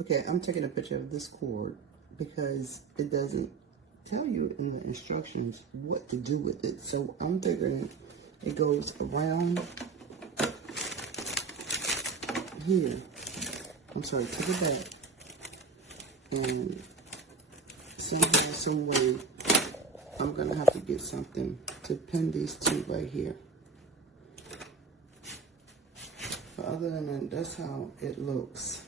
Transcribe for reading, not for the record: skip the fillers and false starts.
Okay, I'm taking a picture of this cord because it doesn't tell you in the instructions what to do with it. So I'm figuring it goes around here. I'm sorry, to the back. And somehow, some way, I'm gonna have to get something to pin these two right here. But other than that, that's how it looks.